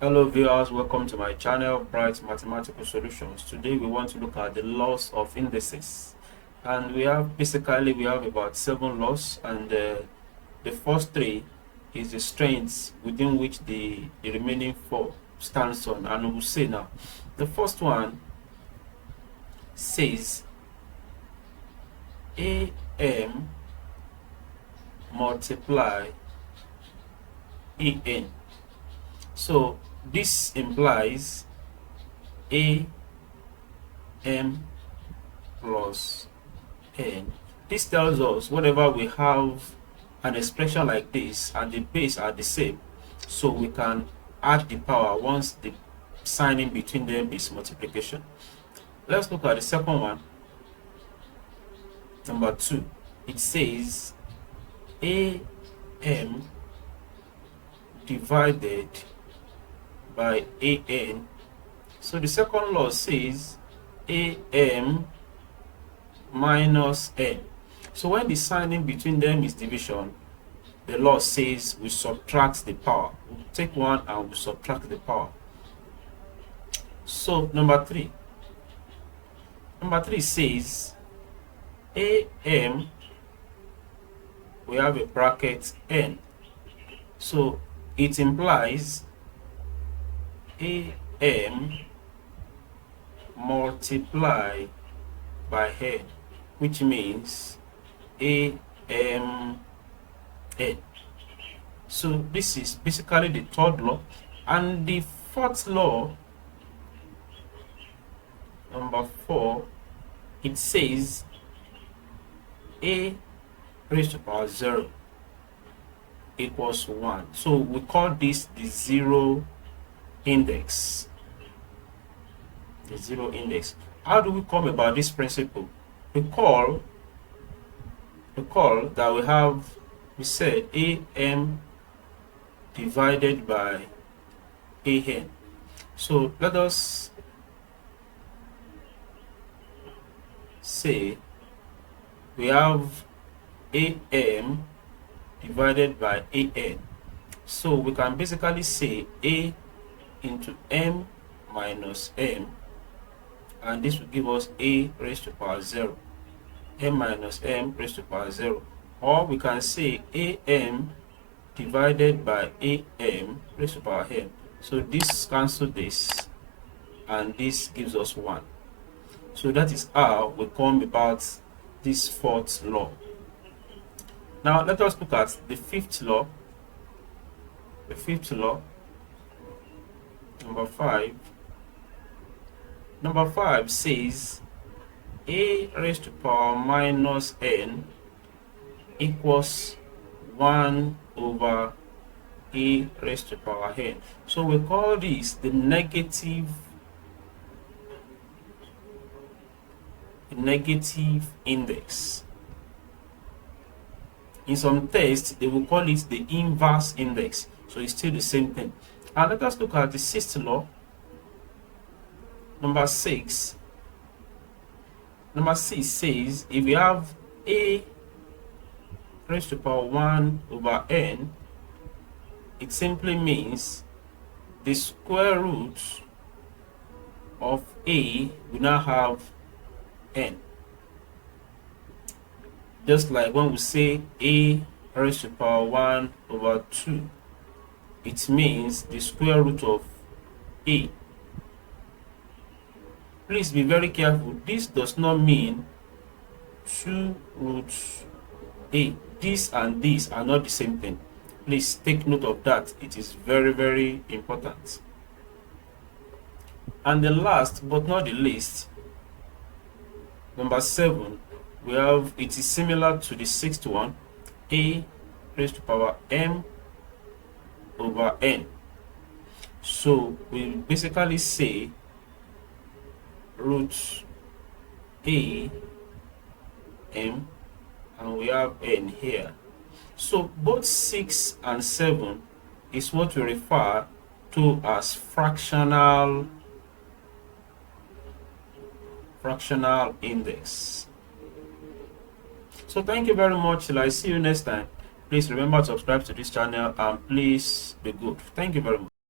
Hello viewers, welcome to my channel Bright Mathematical Solutions. Today we want to look at the laws of indices, and we have about 7 laws, and the first three is the strengths within which the remaining four stands on. And we'll say now the first one says AM multiply EN. So this implies AM plus N. This tells us whenever we have an expression like this and the base are the same, so we can add the power once the sign in between them is multiplication. Let's look at the second one. Number 2, it says AM divided by AN. So the second law says AM minus N. So when the sign in between them is division, the law says we subtract the power. We take one and we subtract the power. So number 3 says AM, we have a bracket N. So it implies AM multiply by N, which means AMN. So this is basically the third law. And the fourth law, number 4, it says A raised to power 0 equals 1. So we call this the zero index. The zero index. How do we come about this principle? Recall that we said AM divided by AN. So let us say we have AM divided by AN. So we can basically say A into M minus M, and this will give us A raised to power 0. M minus M raised to power 0. Or we can say AM divided by AM raised to power M. So this cancels this, and this gives us 1. So that is how we come about this fourth law. Now let us look at the fifth law. The fifth law, number 5. Number 5 says A raised to power minus N equals 1 over A raised to power N. So we call this the negative index. In some tests, they will call it the inverse index. So it's still the same thing. And let us look at the sixth law. Number 6. Number 6 says if we have A raised to power 1 over N, it simply means the square root of A will now have N. Just like when we say A raised to power 1 over 2, it means the square root of A. Please be very careful. This does not mean 2 roots A. This and this are not the same thing. Please take note of that. It is very, very important. And the last but not the least, number 7, we have, it is similar to the sixth one, A raised to power M over N. So we basically say root A M, and we have N here. So both 6 and 7 is what we refer to as fractional index. So thank you very much. Till I see you next time. Please remember to subscribe to this channel, and please be good. Thank you very much.